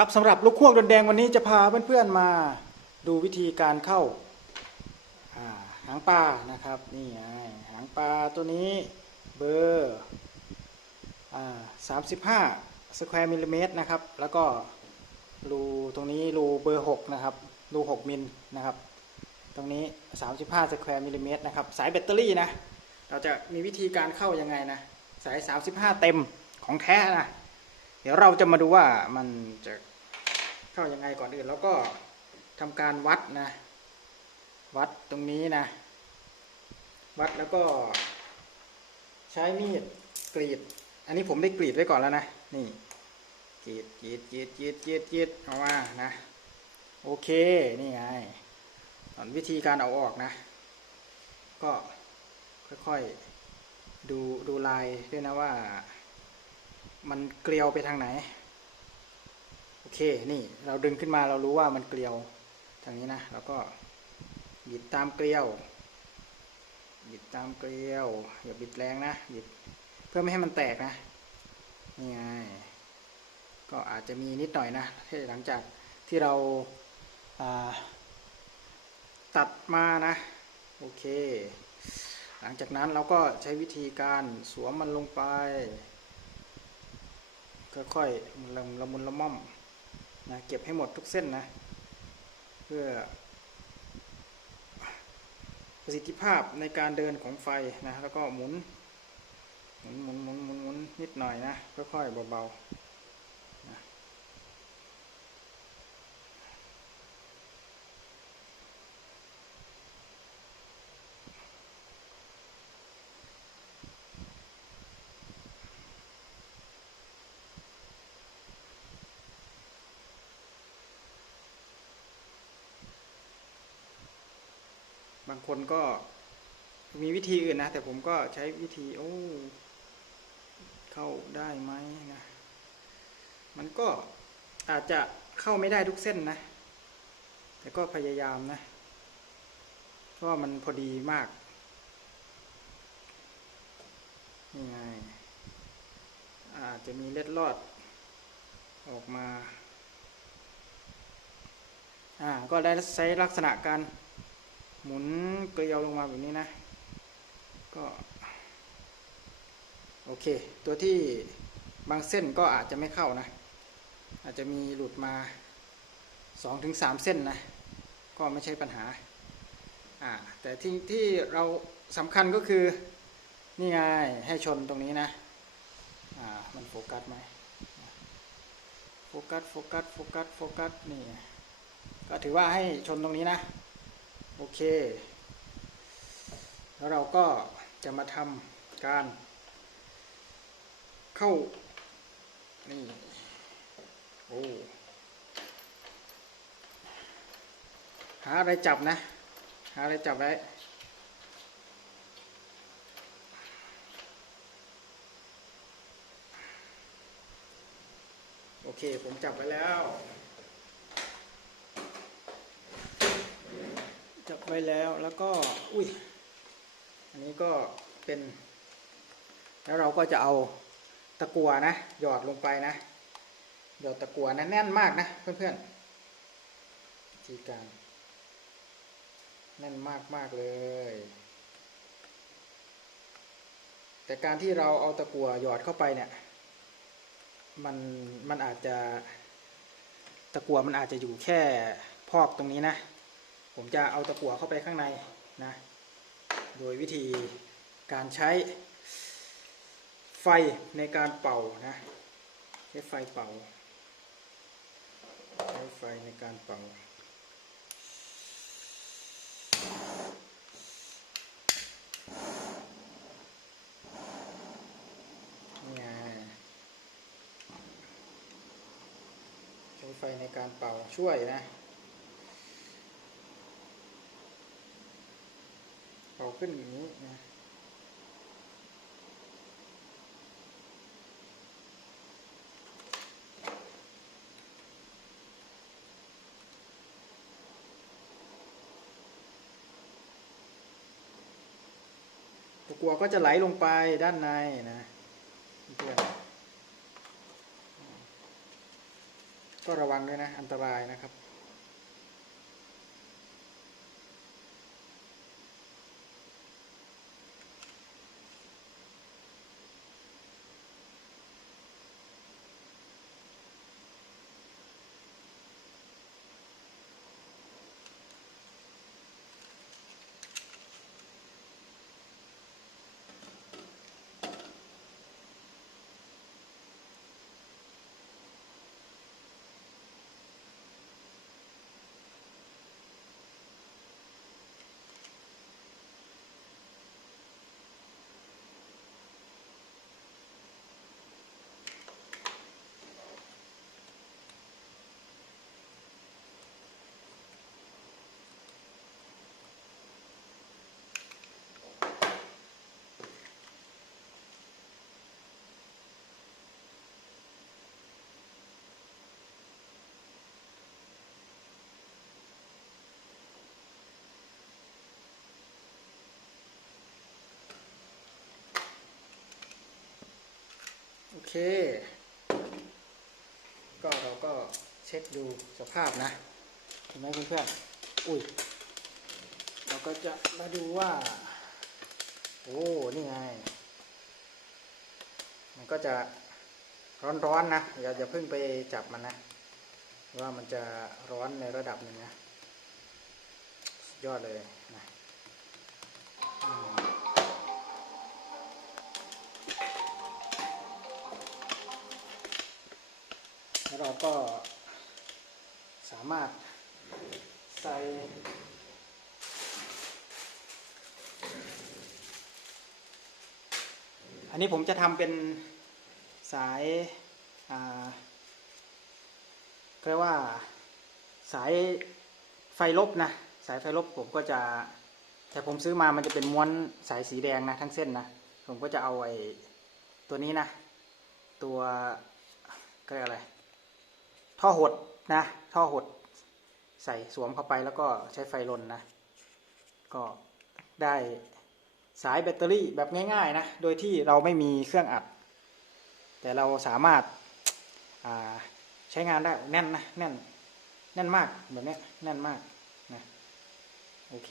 ครับสำหรับลูกขวงดนแดงวันนี้จะพาเพื่อนๆมาดูวิธีการเข้าหางปลานะครับนี่ไงหางปลาตัวนี้เบอร์อ่า35สแควร์มิลลิเมตรนะครับ แล้วก็รูตรงนี้รูเบอร์6นะครับรู6มิลนะครับ ตรงนี้35สแควร์มิลลิเมตรนะครับสายแบตเตอรี่นะเราจะมีวิธีการเข้ายังไงนะสาย35เต็มของแท้นะ ดี๋ยวเราจะมาดูว่ามันจะเข้ายังไงก่อนอื่น แล้วก็ทำการวัดนะ วัดตรงนี้นะ วัดแล้วก็ใช้มีดกรีด อันนี้ผมได้กรีดไว้ก่อนแล้วนะ นี่กรีดกรีดกรีดกรีดกรีดกรีดออกมานะ โอเค นี่ไงสอนวิธีการเอาออกนะ ก็ค่อยๆ ดูดูลายด้วยนะว่า มันเกลียวไปทางไหน โอเค นี่เราดึงขึ้นมาเรารู้ว่ามันเกลียวทางนี้นะ แล้วก็บิดตามเกลียว บิดตามเกลียว อย่าบิดแรงนะ บิดเพื่อไม่ให้มันแตกนะ นี่ไง ก็อาจจะมีนิดหน่อยนะที่หลังจากที่เราาตัดมานะ โอเค หลังจากนั้นเราก็ใช้วิธีการสวมมันลงไป ค่อยๆละละมุนละม่อมนะเก็บให้หมดทุกเส้นนะ เพื่อ ประสิทธิภาพในการเดินของไฟนะ แล้วก็หมุน หมุนหมุนหมุนหมุนหมุนนิดหน่อยนะ ค่อยๆเบาๆางคนก็มีวิธีอื่นนะ แต่ผมก็ใช้วิธี โอ้ เข้าได้ไหมนะมันก็อาจจะเข้าไม่ได้ทุกเส้นนะ แต่ก็พยายามนะเพราะมันพอดีมากนี่ไงอาจจะมีเล็ดลอด ออกมา อ่า ก็ได้ใช้ลักษณะการ หมุนเกลียวลงมาแบบนี้นะ ก็ โอเค ตัวที่บางเส้นก็อาจจะไม่เข้านะ อาจจะมีหลุดมา 2-3 เส้นนะ ก็ไม่ใช่ปัญหาอ่าแต่ที่ที่เราสำคัญก็คือ นี่ไง ให้ชนตรงนี้นะอ่ามันโฟกัสไหมโฟกัสโฟกัสโฟกัสโฟกัสนี่ก็ถือว่าให้ชนตรงนี้นะ โอเค แล้วเราก็จะมาทำการ เข้า นี่ โอ้หาอะไรจับนะ หาอะไรจับไว้โอเค ผมจับไว้แล้ว จับไว้แล้วแล้วก็อุ้ยอันนี้ก็เป็น แล้วเราก็จะเอาตะกัวนะ หยอดลงไปนะหยอดตะกัวนะแน่นมากนะเพื่อนๆวิธีการแน่นมากมากๆเลย แต่การที่เราเอาตะกัวหยอดเข้าไปเนี่ยมันมันอาจจะตะกัวมันอาจจะอยู่แค่พอกตรงนี้นะ ผมจะเอาตะกั่วเข้าไปข้างในนะ โดยวิธีการใช้ไฟในการเป่านะ ใช้ไฟเป่า ใช้ไฟในการเป่านี่ไงใช้ไฟในการเป่าช่วยนะ เป่าขึ้นอย่างนี้นะตะกัวก็จะไหลลงไปด้านในนะเพื่อนก็ระวังด้วยนะ อันตรายนะครับ เค ก็เราก็เช็คดูสภาพนะเห็นไหมเพื่อนๆอุ้ยเราก็จะมาดูว่า โอ้ นี่ไง มันก็จะร้อนๆนะอย่าอย่าเพิ่งไปจับมันนะ ว่ามันจะร้อนในระดับหนึ่งนะยอดเลยนะ แล้วเราก็สามารถใส่อันนี้ผมจะทำเป็นสายเรียกว่าสายไฟลบนะสายไฟลบผมก็จะ แต่ผมซื้อมามันจะเป็นม้วนสายสีแดงนะทั้งเส้นนะผมก็จะเอาไอ้ตัวนี้นะ ตัวก็เรียกอะไร ท่อหดนะ ท่อหดใส่สวมเข้าไปแล้วก็ใช้ไฟลนนะ ก็ได้สายแบตเตอรี่แบบง่ายๆนะ โดยที่เราไม่มีเครื่องอัด แต่เราสามารถาใช้งานได้แน่นนะ แน่น แน่นมากแบบนี้แน่นมากนะ โอเค